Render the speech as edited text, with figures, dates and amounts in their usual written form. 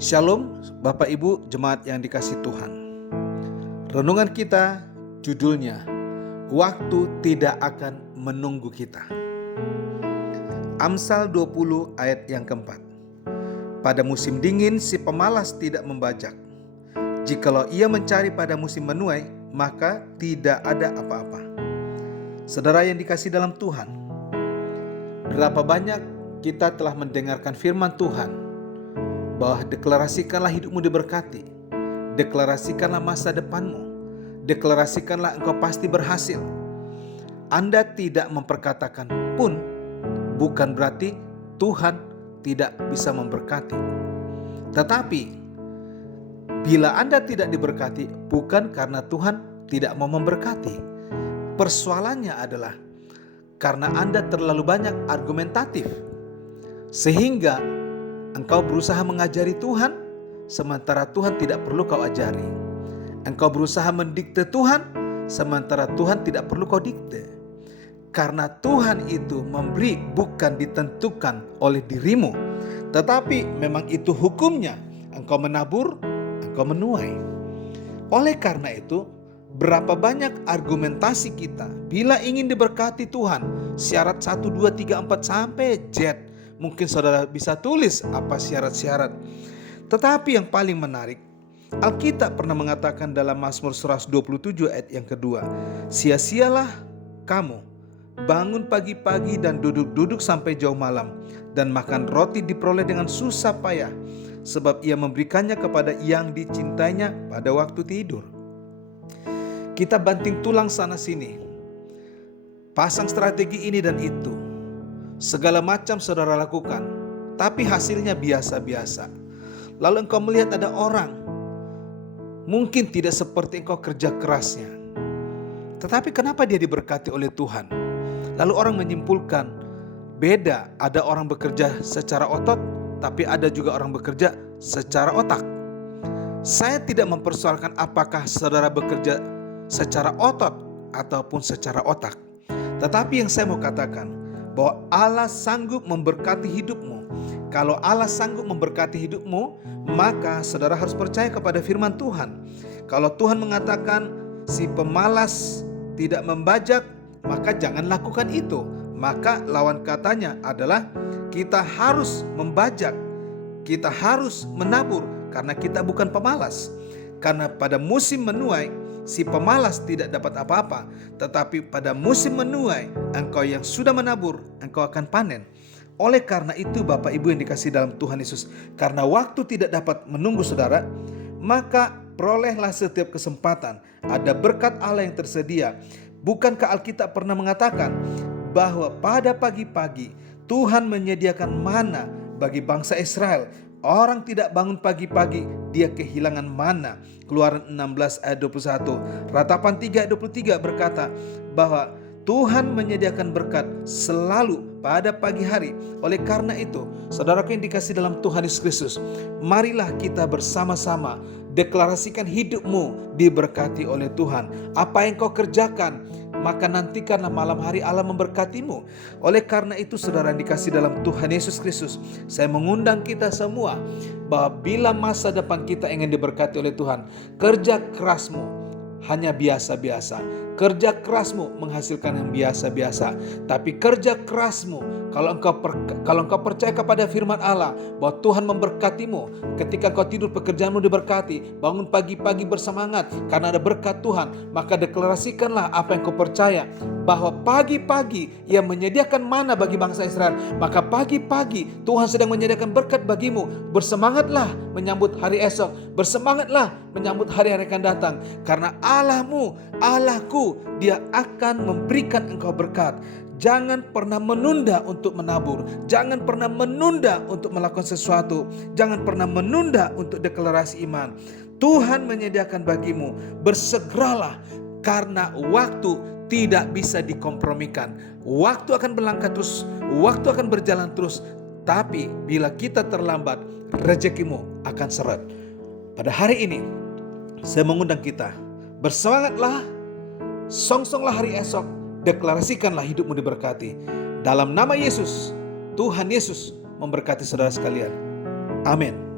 Shalom Bapak Ibu Jemaat yang dikasihi Tuhan. Renungan kita judulnya, Waktu Tidak Akan Menunggu Kita. Amsal 20 ayat yang keempat. Pada musim dingin si pemalas tidak membajak. Jikalau ia mencari pada musim menuai, maka tidak ada apa-apa. Saudara yang dikasihi dalam Tuhan, berapa banyak kita telah mendengarkan firman Tuhan bahwa deklarasikanlah hidupmu diberkati, deklarasikanlah masa depanmu, deklarasikanlah engkau pasti berhasil. Anda tidak memperkatakan pun bukan berarti Tuhan tidak bisa memberkati. Tetapi bila Anda tidak diberkati, bukan karena Tuhan tidak mau memberkati. Persoalannya adalah karena Anda terlalu banyak argumentatif, sehingga engkau berusaha mengajari Tuhan, sementara Tuhan tidak perlu kau ajari. Engkau berusaha mendikte Tuhan, sementara Tuhan tidak perlu kau dikte. Karena Tuhan itu memberi bukan ditentukan oleh dirimu, tetapi memang itu hukumnya. Engkau menabur, engkau menuai. Oleh karena itu, berapa banyak argumentasi kita bila ingin diberkati Tuhan, syarat 1, 2, 3, 4 sampai Z. Mungkin saudara bisa tulis apa syarat-syarat. Tetapi yang paling menarik, Alkitab pernah mengatakan dalam Mazmur 127 ayat yang kedua, sia-sialah kamu bangun pagi-pagi dan duduk-duduk sampai jauh malam, dan makan roti diperoleh dengan susah payah, sebab ia memberikannya kepada yang dicintainya pada waktu tidur. Kita banting tulang sana sini, pasang strategi ini dan itu, segala macam saudara lakukan, tapi hasilnya biasa-biasa. Lalu engkau melihat ada orang, mungkin tidak seperti engkau kerja kerasnya, tetapi kenapa dia diberkati oleh Tuhan? Lalu orang menyimpulkan, beda, ada orang bekerja secara otot, tapi ada juga orang bekerja secara otak. Saya tidak mempersoalkan apakah saudara bekerja secara otot ataupun secara otak. Tetapi yang saya mau katakan, bahwa Allah sanggup memberkati hidupmu. Kalau Allah sanggup memberkati hidupmu, maka saudara harus percaya kepada firman Tuhan. Kalau Tuhan mengatakan si pemalas tidak membajak, maka jangan lakukan itu. Maka lawan katanya adalah kita harus membajak, kita harus menabur, karena kita bukan pemalas. Karena pada musim menuai si pemalas tidak dapat apa-apa, tetapi pada musim menuai engkau yang sudah menabur, engkau akan panen. Oleh karena itu Bapak Ibu yang dikasihi dalam Tuhan Yesus, karena waktu tidak dapat menunggu saudara, maka perolehlah setiap kesempatan. Ada berkat Allah yang tersedia. Bukankah Alkitab pernah mengatakan bahwa pada pagi-pagi Tuhan menyediakan mana bagi bangsa Israel? Orang tidak bangun pagi-pagi, dia kehilangan mana. Keluaran 16 ayat 21. Ratapan 3 ayat 23 berkata bahwa Tuhan menyediakan berkat selalu pada pagi hari. Oleh karena itu, saudaraku yang dikasihi dalam Tuhan Yesus Kristus, marilah kita bersama-sama deklarasikan hidupmu diberkati oleh Tuhan. Apa yang kau kerjakan, maka nantikanlah malam hari Allah memberkatimu. Oleh karena itu saudara yang dikasihi dalam Tuhan Yesus Kristus, saya mengundang kita semua bahwa bila masa depan kita ingin diberkati oleh Tuhan, kerja kerasmu hanya biasa-biasa, kerja kerasmu menghasilkan yang biasa-biasa, tapi kerja kerasmu, kalau engkau percaya kepada firman Allah bahwa Tuhan memberkatimu, ketika kau tidur pekerjaanmu diberkati, bangun pagi-pagi bersemangat karena ada berkat Tuhan, maka deklarasikanlah apa yang kau percaya, bahwa pagi-pagi Ia menyediakan mana bagi bangsa Israel, maka pagi-pagi Tuhan sedang menyediakan berkat bagimu. Bersemangatlah menyambut hari esok, bersemangatlah menyambut hari-hari akan datang, karena Allahmu, Allahku, Dia akan memberikan engkau berkat. Jangan pernah menunda untuk menabur. Jangan pernah menunda untuk melakukan sesuatu. Jangan pernah menunda untuk deklarasi iman. Tuhan menyediakan bagimu. Bersegeralah, karena waktu tidak bisa dikompromikan. Waktu akan berlangkah terus, waktu akan berjalan terus. Tapi bila kita terlambat, rezekimu akan seret. Pada hari ini, saya mengundang kita, bersemangatlah, songsonglah hari esok, deklarasikanlah hidupmu diberkati. Dalam nama Yesus, Tuhan Yesus memberkati saudara sekalian. Amin.